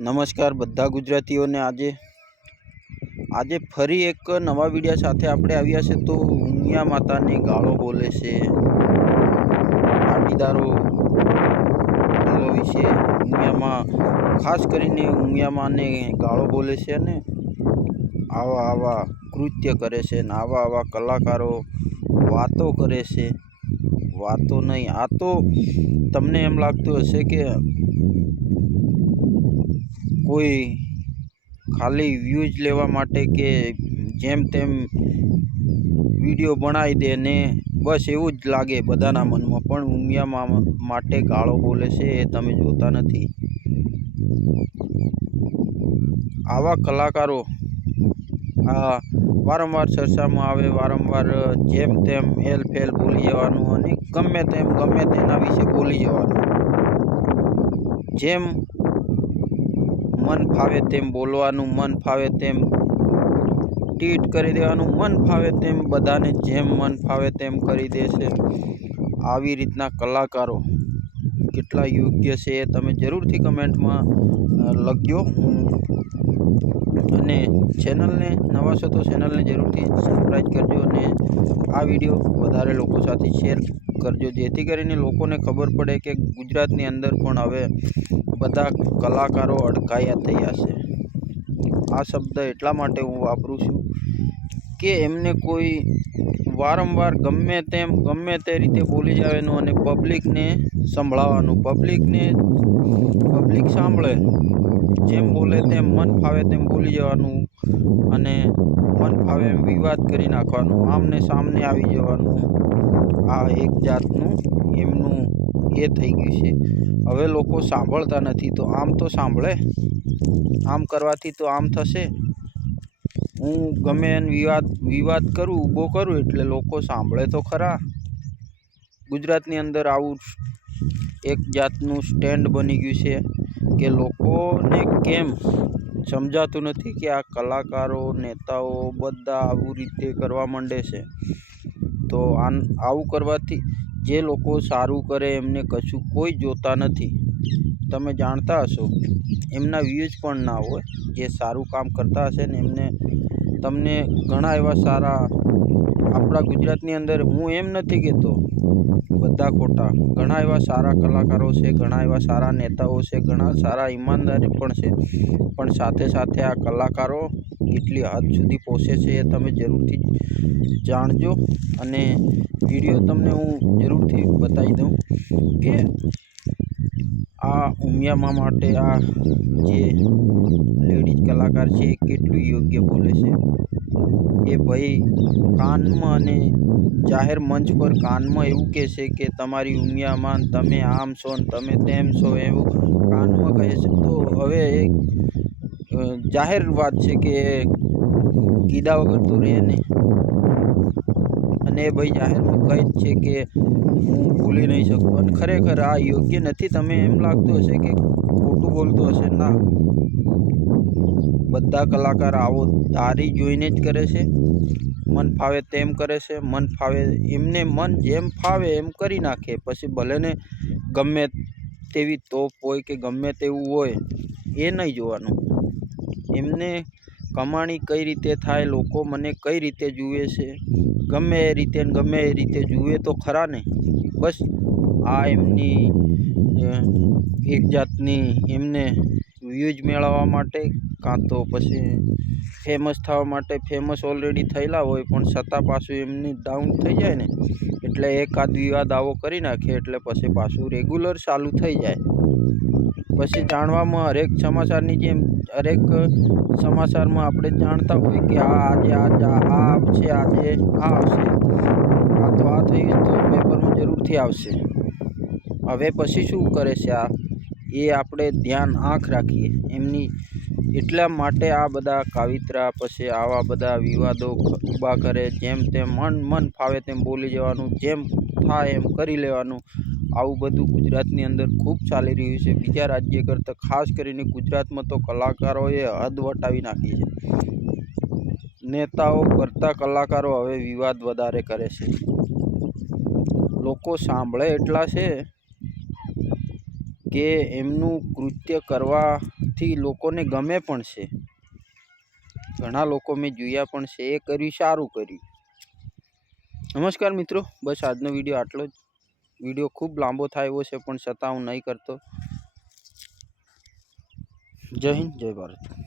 નમસ્કાર બધા ગુજરાતીઓને આજે. આજે ફરી એક નવા વિડીયા સાથે આપણે આવ્યા છે તો ઉમિયા માતાને ગાળો બોલે છે. પાટીદારો વિશે ઉમિયામાં, ખાસ કરીને ઉમિયા માને ગાળો બોલે છે અને આવા આવા કૃત્ય કરે છે ને આવા આવા કલાકારો વાતો કરે છે. વાતો નહીં, આ તો તમને એમ લાગતું હશે કે કોઈ ખાલી વ્યૂઝ લેવા માટે કે જેમ તેમ વીડિયો બનાવી દે ને બસ એવું જ લાગે બધાના મનમાં. પણ ઉમિયા માટે ગાળો બોલે છે એ તમે જોતા નથી. આવા કલાકારો આ વારંવાર ચર્ચામાં આવે, વારંવાર જેમ તેમ હેલ ફેલ બોલી જવાનું અને ગમે તેમ ગમે તેના વિશે બોલી જવાનું. જેમ મન ફાવે તેમ બોલવાનું, મન ફાવે તેમ ટ્વીટ કરી દેવાનું, મન ફાવે તેમ બધાને જેમ મન ફાવે તેમ કરી દે છે આવી રીતના કલાકારો કેટલા યોગ્ય છે એ તમે જરૂરથી કમેન્ટમાં લખજો. અને ચેનલને નવા છો તો ચેનલને જરૂરથી સબસ્ક્રાઈબ કરજો અને આ વીડિયો વધારે લોકો સાથે શેર કરજો. જેથી કરીને લોકોને ખબર પડે કે ગુજરાતની અંદર પણ હવે બધા કલાકારો અડકાયા થયા છે. આ શબ્દ એટલા માટે હું વાપરું છું કે એમને કોઈ વારંવાર ગમે તેમ, ગમે તે રીતે બોલી જવાનું અને પબ્લિકને સંભળાવવાનું. પબ્લિકને, પબ્લિક સાંભળે. જેમ બોલે તેમ મન ફાવે તેમ બોલી જવાનું અને એમ વિવાદ કરી નાખવાનો. આમને સામને આવી જવાનું. આ એક જાતનું એમનું એ થઈ ગયું છે. હવે લોકો સાંભળતા નથી. તો આમ તો સાંભળે. આમ કરવાથી તો આમ થશે. હું ગમે એને વિવાદ વિવાદ કરું ઊભો કરું એટલે લોકો સાંભળે તો ખરા. ગુજરાતની અંદર આવું એક જાતનું સ્ટેન્ડ બની ગયું છે કે લોકોને કેમ સમજાતું નથી કે આ કલાકારો, નેતાઓ બધા આવું રીતે કરવા માંડે છે. તો આન, આવું કરવાથી જે લોકો સારું કરે એમને કશું કોઈ જોતા નથી. તમે જાણતા હશો, એમના વ્યૂઝ પણ ના હોય. જે સારું કામ કરતા હશે ને એમને તમને ઘણા એવા સારા આપણા ગુજરાતની અંદર હું એમ નથી કહેતો, બધા ખોટા. ઘણા એવા સારા કલાકારો છે, ઘણા એવા સારા નેતાઓ છે, ઘણા સારા ઈમાનદાર પણ છે. પણ સાથે સાથે આ કલાકારો કેટલી હદ સુધી પહોંચે છે એ તમે જરૂરથી જાણજો. અને વીડિયો તમને હું જરૂરથી બતાવી દઉં કે આ ઉમિયામાં માટે આ જે લેડીઝ કલાકાર છે એ કેટલું યોગ્ય બોલે છે. એ ભાઈ કાનમાં અને જાહેર મંચ પર કાનમાં એવું કહે છે કે તમારી ઉમિયામાં તમે આમ છો ને તમે તેમ છો એવું કાનમાં કહે છે. તો હવે એક જાહેર વાત છે કે કીધા વગર તો રહે નહીં. અને ભાઈ જાહેરમાં કહે છે કે હું ભૂલી નહીં શકું. અને ખરેખર આ યોગ્ય નથી. તમે એમ લાગતું હશે કે ખોટું બોલતો હશે. ના. બધા કલાકાર આવો તારી જોઈને જ કરે છે. મન ફાવે તેમ કરે છે. મન ફાવે એમને મન જેમ ફાવે એમ કરી નાખે. પછી ભલેને ગમે તેવી તોપ હોય કે ગમે તેવું હોય, એ નહીં જોવાનું. એમને કમાણી કઈ રીતે થાય, લોકો મને કઈ રીતે જુએ છે? ગમે એ રીતે ગમે એ રીતે જુએ તો ખરા ને? બસ આ એમની એક જાતની એમને વ્યૂઝ મેળવવા માટે કાં તો પછી ફેમસ થવા માટે ફેમસ ઓલરેડી થયેલા હોય, પણ છતાં પાછું એમની ડાઉન થઈ જાય ને? એટલે એકાદ વિવાદ આવો કરી નાખે, એટલે પછી પાછું રેગ્યુલર ચાલુ થઈ જાય. પછી જાણવામાં હરેક સમાચારની જેમ હરેક સમાચારમાં આપણે જાણતા હોય કે આ આજે આજે આ આવશે, આજે આ આવશે. આ તો આ થયું તો પેપરમાં જરૂરથી આવશે. હવે પછી શું કરે છે આ? એ આપણે ધ્યાન આંખ રાખીએ. એમની એટલા માટે આ બધા કાવિતરા પછી આવા બધા વિવાદો ઊભા કરે, જેમ તેમ મન મન ફાવે તેમ બોલી જવાનું, જેમ થાય એમ કરી લેવાનું. આવું બધું ગુજરાતની અંદર ખૂબ ચાલી રહ્યું છે. બીજા રાજ્ય કરતાં ખાસ કરીને ગુજરાતમાં તો કલાકારોએ હદ વટાવી નાખી છે. નેતાઓ કરતાં કલાકારો હવે વિવાદ વધારે કરે છે. લોકો સાંભળે એટલા છે કે એમનું કૃત્ય કરવાથી લોકોને ગમે પણ છે. ઘણા લોકો મેં જોયા પણ છે. એ કર્યું, સારું કર્યું. નમસ્કાર મિત્રો. બસ આજનો વીડિયો આટલો જ. વીડિયો ખૂબ લાંબો થાય એવો છે, પણ છતાં હું નહીં કરતો. જય હિન્દ, જય ભારત.